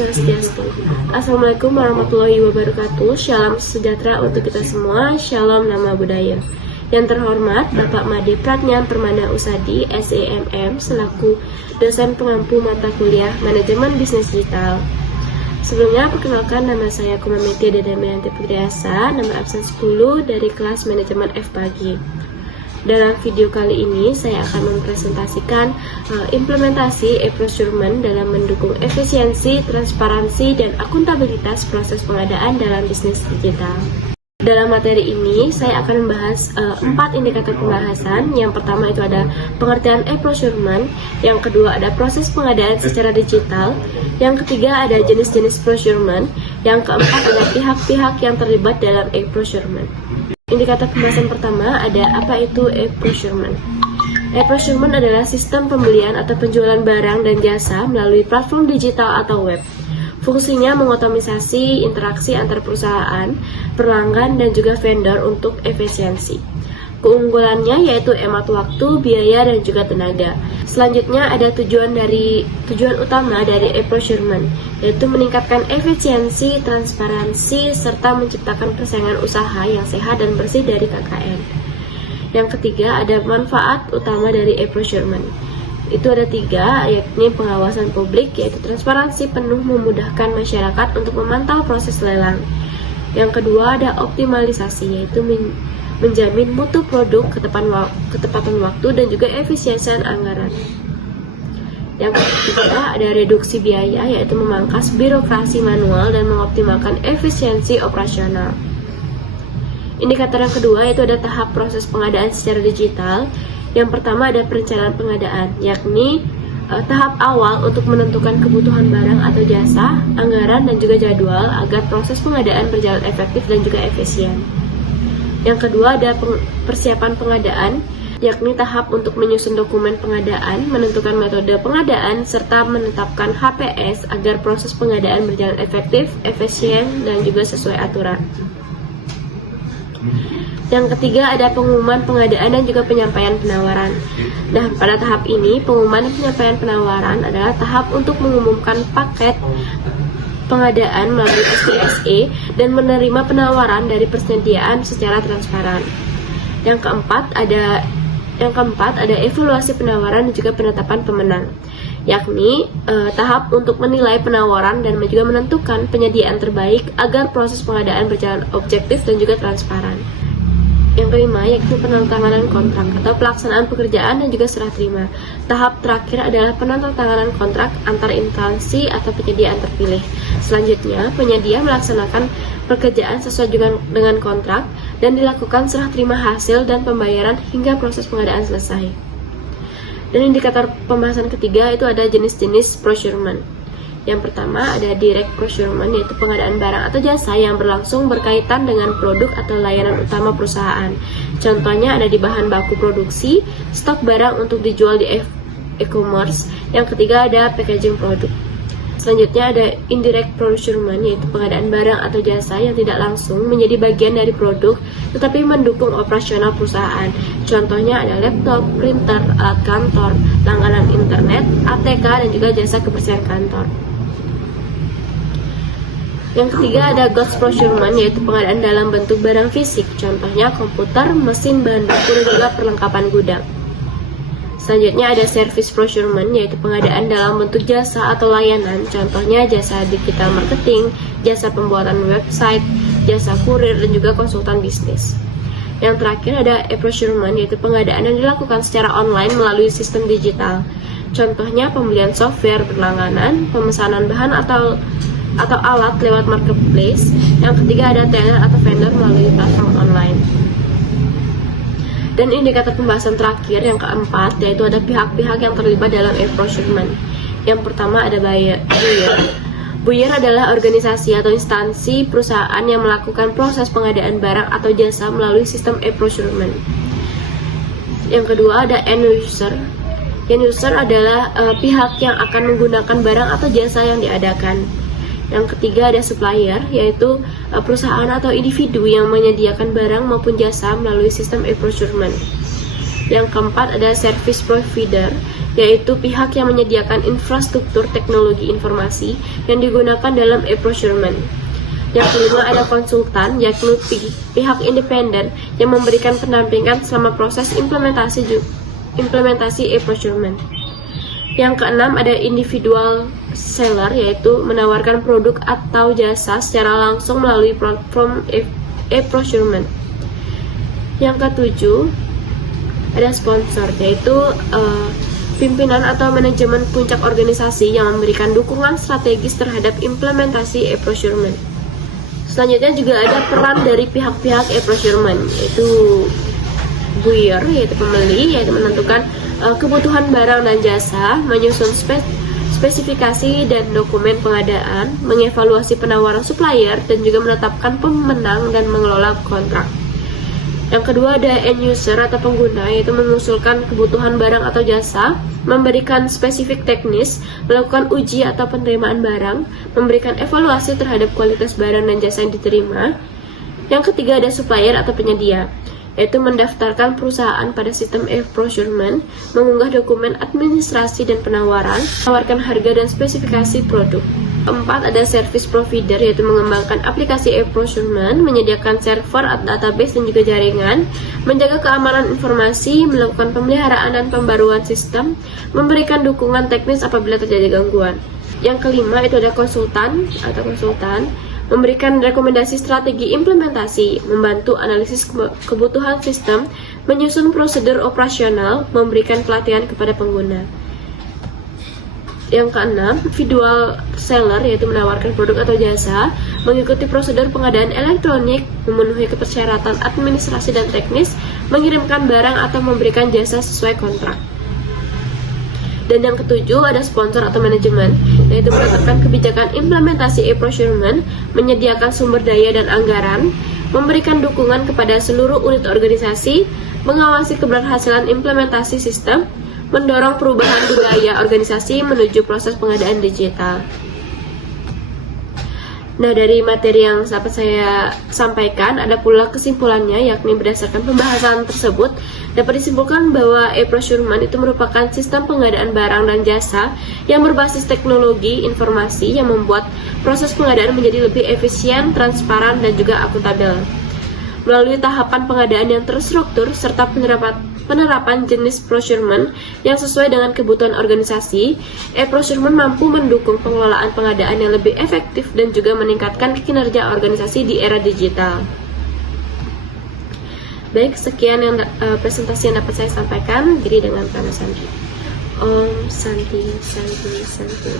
Swastiastu. Assalamualaikum warahmatullahi wabarakatuh. Shalom sejahtera untuk kita semua. Shalom nama budaya. Yang terhormat Bapak Made Pratnyan Permana Usadi, SEMM, selaku dosen pengampu mata kuliah Manajemen Bisnis Digital. Sebelumnya, perkenalkan nama saya Kumameti Dedemianti Putriasa, nomor absen 10 dari kelas Manajemen F Pagi. Dalam video kali ini, saya akan mempresentasikan implementasi e-procurement dalam mendukung efisiensi, transparansi, dan akuntabilitas proses pengadaan dalam bisnis digital. Dalam materi ini, saya akan membahas 4 indikator pembahasan. Yang pertama itu ada pengertian e-procurement, yang kedua ada proses pengadaan secara digital, yang ketiga ada jenis-jenis procurement, yang keempat ada pihak-pihak yang terlibat dalam e-procurement. Indikator pembahasan pertama ada apa itu e-procurement. E-procurement adalah sistem pembelian atau penjualan barang dan jasa melalui platform digital atau web. Fungsinya mengotomisasi interaksi antar perusahaan, pelanggan, dan juga vendor untuk efisiensi. Keunggulannya yaitu hemat waktu, biaya, dan juga tenaga. Selanjutnya ada tujuan utama dari e-procurement, yaitu meningkatkan efisiensi, transparansi, serta menciptakan persaingan usaha yang sehat dan bersih dari KKN. Yang ketiga ada manfaat utama dari e-procurement. Itu ada 3, yakni pengawasan publik, yaitu transparansi penuh memudahkan masyarakat untuk memantau proses lelang. Yang kedua ada optimalisasi, yaitu menjamin mutu produk, ketepatan waktu, dan juga efisiensi anggaran. Yang ketiga ada reduksi biaya, yaitu memangkas birokrasi manual dan mengoptimalkan efisiensi operasional. Indikator yang kedua itu ada tahap proses pengadaan secara digital. Yang pertama ada perencanaan pengadaan, yakni tahap awal untuk menentukan kebutuhan barang atau jasa, anggaran, dan juga jadwal agar proses pengadaan berjalan efektif dan juga efisien. Yang kedua ada persiapan pengadaan, yakni tahap untuk menyusun dokumen pengadaan, menentukan metode pengadaan, serta menetapkan HPS agar proses pengadaan berjalan efektif, efisien, dan juga sesuai aturan. Yang ketiga ada pengumuman pengadaan dan juga penyampaian penawaran. Nah, pada tahap ini pengumuman dan penyampaian penawaran adalah tahap untuk mengumumkan paket pengadaan melalui SPSE dan menerima penawaran dari persediaan secara transparan. Yang keempat ada evaluasi penawaran dan juga penetapan pemenang, yakni tahap untuk menilai penawaran dan juga menentukan penyediaan terbaik agar proses pengadaan berjalan objektif dan juga transparan. Yang kelima yaitu penandatanganan kontrak atau pelaksanaan pekerjaan dan juga serah terima. Tahap terakhir adalah penandatanganan kontrak antar instansi atau penyedia terpilih. Selanjutnya, penyedia melaksanakan pekerjaan sesuai dengan kontrak dan dilakukan serah terima hasil dan pembayaran hingga proses pengadaan selesai. Dan indikator pembahasan ketiga itu ada jenis-jenis procurement. Yang pertama ada direct procurement, yaitu pengadaan barang atau jasa yang berlangsung berkaitan dengan produk atau layanan utama perusahaan. Contohnya ada di bahan baku produksi, stok barang untuk dijual di e-commerce. Yang ketiga ada packaging produk. Selanjutnya ada indirect procurement, yaitu pengadaan barang atau jasa yang tidak langsung menjadi bagian dari produk tetapi mendukung operasional perusahaan. Contohnya ada laptop, printer, alat kantor, langganan internet, ATK, dan juga jasa kebersihan kantor. Yang ketiga ada goods procurement, yaitu pengadaan dalam bentuk barang fisik, contohnya komputer, mesin, bahan baku, dan juga perlengkapan gudang. Selanjutnya ada service procurement, yaitu pengadaan dalam bentuk jasa atau layanan, contohnya jasa digital marketing, jasa pembuatan website, jasa kurir, dan juga konsultan bisnis. Yang terakhir ada e-procurement, yaitu pengadaan yang dilakukan secara online melalui sistem digital, contohnya pembelian software berlangganan, pemesanan bahan atau alat lewat marketplace. Yang ketiga ada teller atau vendor melalui platform online. Dan indikator pembahasan terakhir yang keempat yaitu ada pihak-pihak yang terlibat dalam e-procurement. Yang pertama ada buyer. Buyer adalah organisasi atau instansi perusahaan yang melakukan proses pengadaan barang atau jasa melalui sistem e-procurement. Yang kedua ada end user. End user adalah pihak yang akan menggunakan barang atau jasa yang diadakan. Yang ketiga ada supplier, yaitu perusahaan atau individu yang menyediakan barang maupun jasa melalui sistem e-procurement. Yang keempat ada service provider, yaitu pihak yang menyediakan infrastruktur teknologi informasi yang digunakan dalam e-procurement. Yang kelima ada konsultan, yakni pihak independen yang memberikan pendampingan selama proses implementasi e-procurement. Yang keenam ada individual seller, yaitu menawarkan produk atau jasa secara langsung melalui platform e-procurement. Yang ketujuh ada sponsor, yaitu pimpinan atau manajemen puncak organisasi yang memberikan dukungan strategis terhadap implementasi e-procurement. Selanjutnya juga ada peran dari pihak-pihak e-procurement, yaitu buyer, yaitu pembeli, yaitu menentukan kebutuhan barang dan jasa, menyusun spesifikasi dan dokumen pengadaan, mengevaluasi penawaran supplier, dan juga menetapkan pemenang dan mengelola kontrak. Yang kedua ada end user atau pengguna, yaitu mengusulkan kebutuhan barang atau jasa, memberikan spesifik teknis, melakukan uji atau penerimaan barang, memberikan evaluasi terhadap kualitas barang dan jasa yang diterima. Yang ketiga ada supplier atau penyedia, yaitu mendaftarkan perusahaan pada sistem e-procurement, mengunggah dokumen administrasi dan penawaran, menawarkan harga dan spesifikasi produk. Keempat ada service provider, yaitu mengembangkan aplikasi e-procurement, menyediakan server, database dan juga jaringan, menjaga keamanan informasi, melakukan pemeliharaan dan pembaruan sistem, memberikan dukungan teknis apabila terjadi gangguan. Yang kelima itu ada konsultan, memberikan rekomendasi strategi implementasi, membantu analisis kebutuhan sistem, menyusun prosedur operasional, memberikan pelatihan kepada pengguna. Yang keenam, individual seller, yaitu menawarkan produk atau jasa, mengikuti prosedur pengadaan elektronik, memenuhi persyaratan administrasi dan teknis, mengirimkan barang atau memberikan jasa sesuai kontrak. Dan yang ketujuh ada sponsor atau manajemen, yaitu menetapkan kebijakan implementasi e-procurement, menyediakan sumber daya dan anggaran, memberikan dukungan kepada seluruh unit organisasi, mengawasi keberhasilan implementasi sistem, mendorong perubahan budaya organisasi menuju proses pengadaan digital. Nah, dari materi yang dapat saya sampaikan, ada pula kesimpulannya, yakni berdasarkan pembahasan tersebut, dapat disimpulkan bahwa e-procurement itu merupakan sistem pengadaan barang dan jasa yang berbasis teknologi informasi yang membuat proses pengadaan menjadi lebih efisien, transparan, dan juga akuntabel. Melalui tahapan pengadaan yang terstruktur serta penerapan jenis procurement yang sesuai dengan kebutuhan organisasi, e-procurement mampu mendukung pengelolaan pengadaan yang lebih efektif dan juga meningkatkan kinerja organisasi di era digital. Baik, sekian yang presentasi yang dapat saya sampaikan. Diri dengan Prana Sandri. Om Santi Santi Santi.